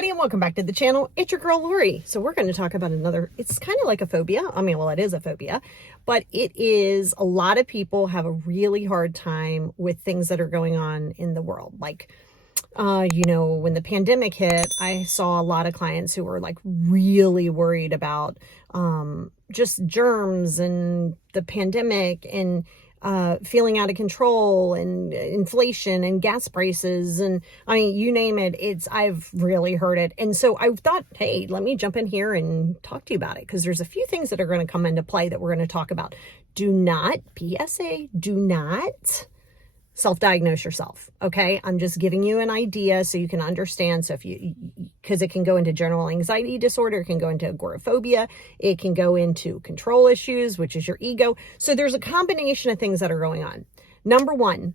everybody, and welcome back to the channel. It's your girl Lori. So we're going to talk about it's kind of like a phobia. I mean, well, it is a phobia, but it is, a lot of people have a really hard time with things that are going on in the world. Like, when the pandemic hit, I saw a lot of clients who were like really worried about just germs and the pandemic and feeling out of control and inflation and gas prices. And I mean, you name it, I've really heard it. And so I thought, hey, let me jump in here and talk to you about it, because there's a few things that are going to come into play that we're going to talk about. Do not, PSA, do not self-diagnose yourself. Okay. I'm just giving you an idea so you can understand. So because it can go into general anxiety disorder, it can go into agoraphobia, it can go into control issues, which is your ego. So there's a combination of things that are going on. Number one,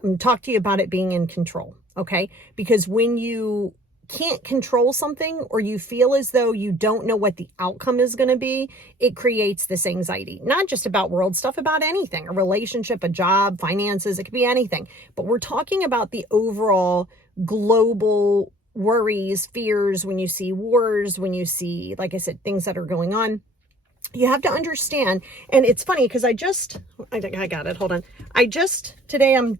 I'm going to talk to you about it being in control. Okay. Because when you can't control something, or you feel as though you don't know what the outcome is going to be, it creates this anxiety. Not just about world stuff, about anything, a relationship, a job, finances, it could be anything. But we're talking about the overall global worries, fears, when you see wars, when you see, like I said, things that are going on. You have to understand, and it's funny because I think I got it. Hold on. Today I'm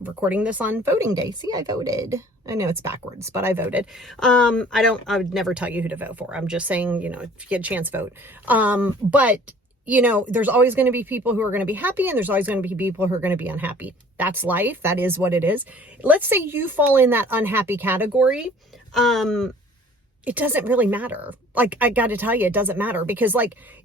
recording this on voting day. See, I voted. I know it's backwards, but I voted. I would never tell you who to vote for. I'm just saying, if you get a chance, vote. But there's always going to be people who are going to be happy, and there's always going to be people who are going to be unhappy. That's life. That is what it is. Let's say you fall in that unhappy category. It doesn't really matter. Like, I got to tell you, it doesn't matter, because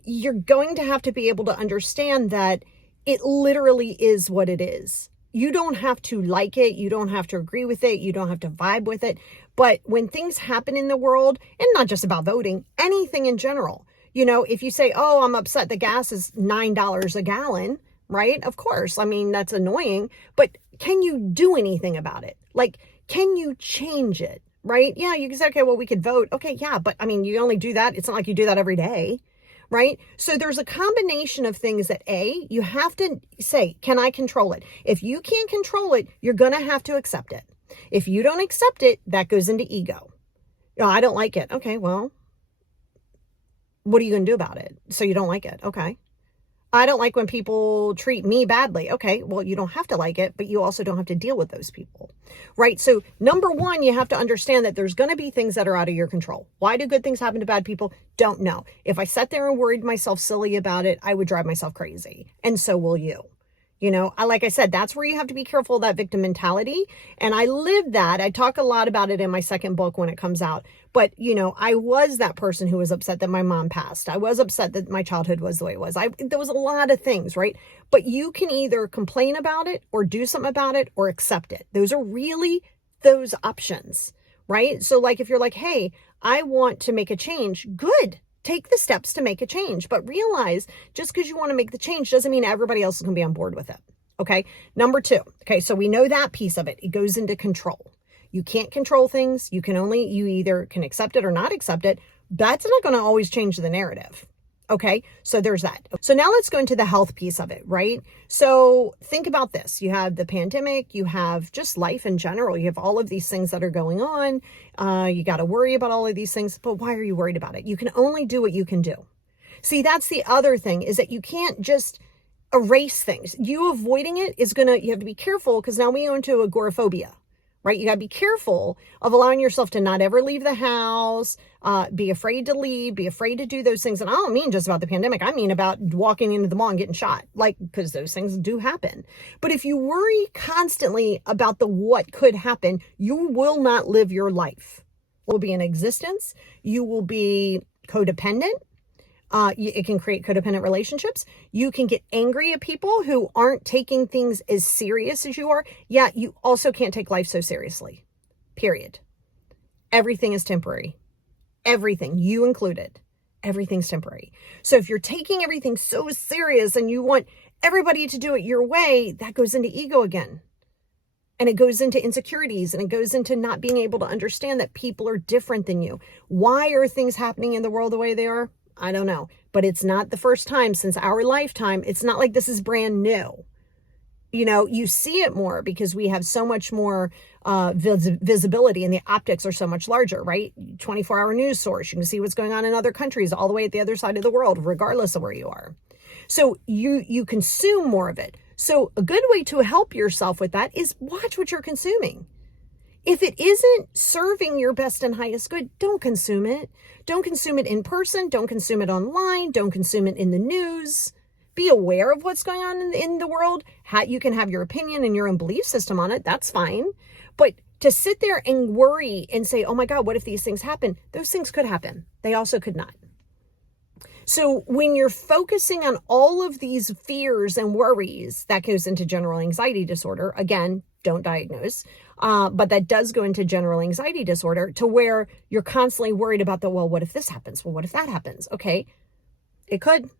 you're going to have to be able to understand that it literally is what it is. You don't have to like it. You don't have to agree with it. You don't have to vibe with it. But when things happen in the world, and not just about voting, anything in general, if you say, oh, I'm upset the gas is $9 a gallon, right? Of course. I mean, that's annoying, but can you do anything about it? Like, can you change it? Right? Yeah, you can say, okay, well, we could vote. Okay, yeah, but I mean, you only do that. It's not like you do that every day, right? So there's a combination of things that you have to say, can I control it? If you can't control it, you're going to have to accept it. If you don't accept it, that goes into ego. Oh, I don't like it. Okay, well, what are you going to do about it? So you don't like it. Okay. I don't like when people treat me badly. Okay, well, you don't have to like it, but you also don't have to deal with those people, right? So number one, you have to understand that there's going to be things that are out of your control. Why do good things happen to bad people? Don't know. If I sat there and worried myself silly about it, I would drive myself crazy. And so will you. Like I said, that's where you have to be careful of that victim mentality. And I lived that. I talk a lot about it in my second book when it comes out. But, I was that person who was upset that my mom passed. I was upset that my childhood was the way it was. There was a lot of things, right? But you can either complain about it or do something about it or accept it. Those are really those options, right? So if you're like, hey, I want to make a change, good. Take the steps to make a change, but realize just because you want to make the change doesn't mean everybody else is going to be on board with it. Okay. Number two. Okay. So we know that piece of it. It goes into control. You can't control things. You either can accept it or not accept it. That's not going to always change the narrative. Okay. So there's that. So now let's go into the health piece of it, right? So think about this. You have the pandemic, you have just life in general. You have all of these things that are going on. You got to worry about all of these things, but why are you worried about it? You can only do what you can do. See, that's the other thing, is that you can't just erase things. You avoiding it you have to be careful, because now we go into agoraphobia. Right? You got to be careful of allowing yourself to not ever leave the house, be afraid to leave, be afraid to do those things. And I don't mean just about the pandemic. I mean about walking into the mall and getting shot, because those things do happen. But if you worry constantly about what could happen, you will not live your life. You will be in existence. You will be codependent. It can create codependent relationships. You can get angry at people who aren't taking things as serious as you are. Yeah, you also can't take life so seriously. Period. Everything is temporary. Everything, you included. Everything's temporary. So if you're taking everything so serious and you want everybody to do it your way, that goes into ego again. And it goes into insecurities, and it goes into not being able to understand that people are different than you. Why are things happening in the world the way they are? I don't know, but it's not the first time since our lifetime. It's not like this is brand new. You see it more because we have so much more visibility, and the optics are so much larger, right? 24-hour news source. You can see what's going on in other countries all the way at the other side of the world, regardless of where you are. So you consume more of it. So a good way to help yourself with that is watch what you're consuming. If it isn't serving your best and highest good, don't consume it. Don't consume it in person. Don't consume it online. Don't consume it in the news. Be aware of what's going on in the world. You can have your opinion and your own belief system on it. That's fine. But to sit there and worry and say, oh my God, what if these things happen? Those things could happen. They also could not. So when you're focusing on all of these fears and worries, that goes into general anxiety disorder. Again, don't diagnose, but that does go into general anxiety disorder, to where you're constantly worried about well, what if this happens? Well, what if that happens? Okay, it could.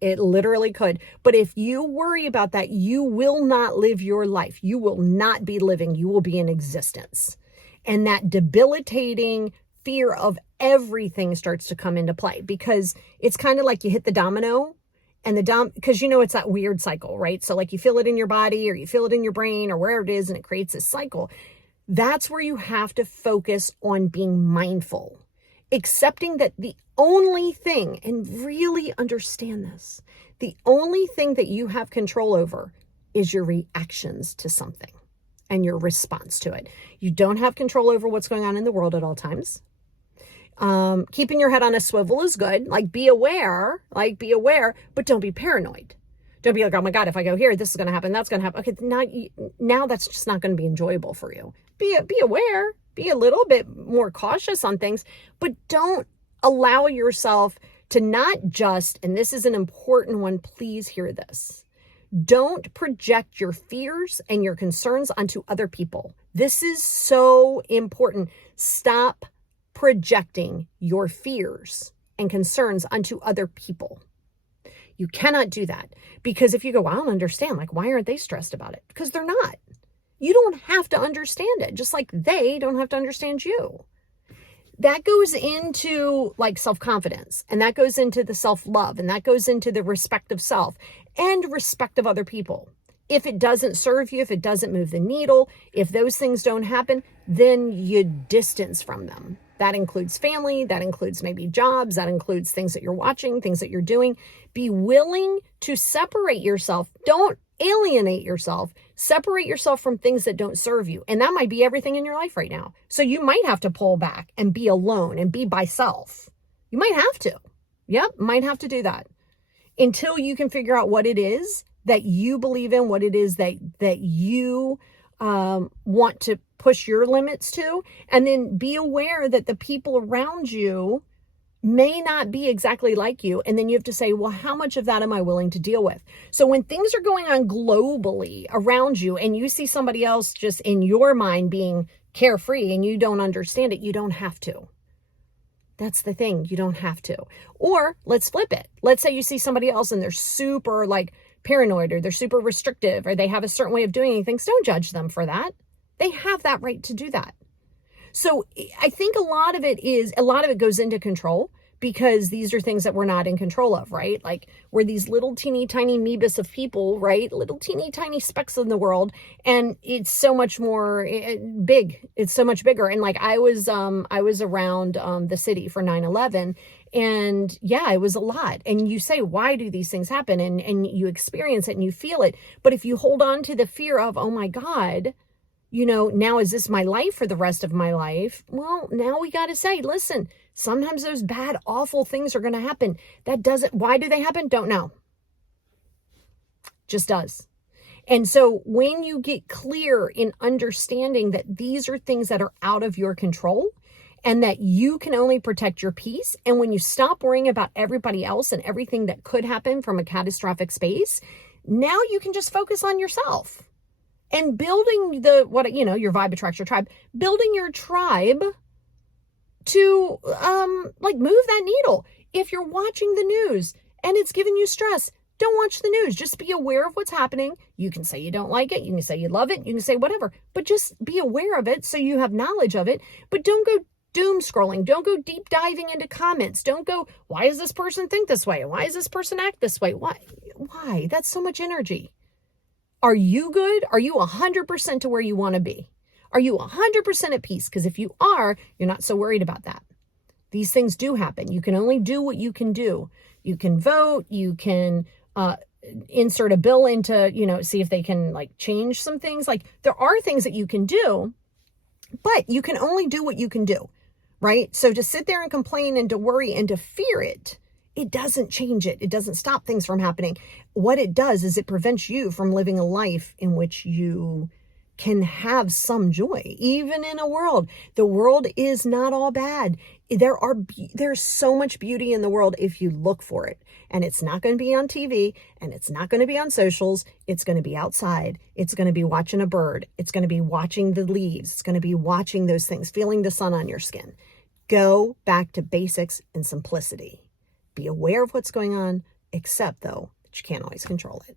It literally could. But if you worry about that, you will not live your life. You will not be living. You will be in existence. And that debilitating fear of everything starts to come into play, because it's kind of like you hit the domino, and because it's that weird cycle, right? So like you feel it in your body, or you feel it in your brain, or wherever it is, and it creates this cycle. That's where you have to focus on being mindful, accepting that the only thing, and really understand this, the only thing that you have control over is your reactions to something and your response to it. You don't have control over what's going on in the world at all times. Keeping your head on a swivel is good. Be aware, but don't be paranoid. Don't be like, oh my God, if I go here, this is going to happen, that's going to happen. Okay, now that's just not going to be enjoyable for you. Be aware, be a little bit more cautious on things, but don't allow yourself to not just, and this is an important one, please hear this. Don't project your fears and your concerns onto other people. This is so important. Stop projecting your fears and concerns onto other people. You cannot do that, because if you go, well, I don't understand, why aren't they stressed about it? Because they're not. You don't have to understand it, just like they don't have to understand you. That goes into self-confidence, and that goes into the self-love, and that goes into the respect of self and respect of other people. If it doesn't serve you, if it doesn't move the needle, if those things don't happen, then you distance from them. That includes family, that includes maybe jobs, that includes things that you're watching, things that you're doing. Be willing to separate yourself. Don't alienate yourself. Separate yourself from things that don't serve you. And that might be everything in your life right now. So you might have to pull back and be alone and be by self. You might have to. Yep, might have to do that until you can figure out what it is that you believe in, what it is that you want to push your limits to, and then be aware that the people around you may not be exactly like you. And then you have to say, well, how much of that am I willing to deal with? So when things are going on globally around you and you see somebody else just in your mind being carefree and you don't understand it, you don't have to. That's the thing. You don't have to. Or let's flip it. Let's say you see somebody else and they're super paranoid, or they're super restrictive, or they have a certain way of doing things. Don't judge them for that. They have that right to do that. So I think a lot of it goes into control, because these are things that we're not in control of, right? We're these little teeny tiny amoebas of people, right? Little teeny tiny specks in the world. And it's so much more big. It's so much bigger. And I was around the city for 9/11, and yeah, it was a lot. And you say, why do these things happen? And you experience it and you feel it. But if you hold on to the fear of, oh my God, now is this my life for the rest of my life? Well, now we got to say, listen, sometimes those bad, awful things are going to happen. Why do they happen? Don't know. Just does. And so when you get clear in understanding that these are things that are out of your control, and that you can only protect your peace, and when you stop worrying about everybody else and everything that could happen from a catastrophic space, now you can just focus on yourself. And building your vibe attracts your tribe, building your tribe to move that needle. If you're watching the news and it's giving you stress, don't watch the news. Just be aware of what's happening. You can say you don't like it. You can say you love it. You can say whatever, but just be aware of it so you have knowledge of it. But don't go doom scrolling. Don't go deep diving into comments. Don't go, why does this person think this way? Why does this person act this way? Why? That's so much energy. Are you good? Are you 100% to where you want to be? Are you 100% at peace? Because if you are, you're not so worried about that. These things do happen. You can only do what you can do. You can vote. You can insert a bill into, see if they can like change some things. Like there are things that you can do, but you can only do what you can do, right? So to sit there and complain and to worry and to fear it, it doesn't change it. It doesn't stop things from happening. What it does is it prevents you from living a life in which you can have some joy, even in a world. The world is not all bad. There's so much beauty in the world if you look for it. And it's not going to be on TV, and it's not going to be on socials. It's going to be outside. It's going to be watching a bird. It's going to be watching the leaves. It's going to be watching those things, feeling the sun on your skin. Go back to basics and simplicity. Be aware of what's going on, except though that you can't always control it.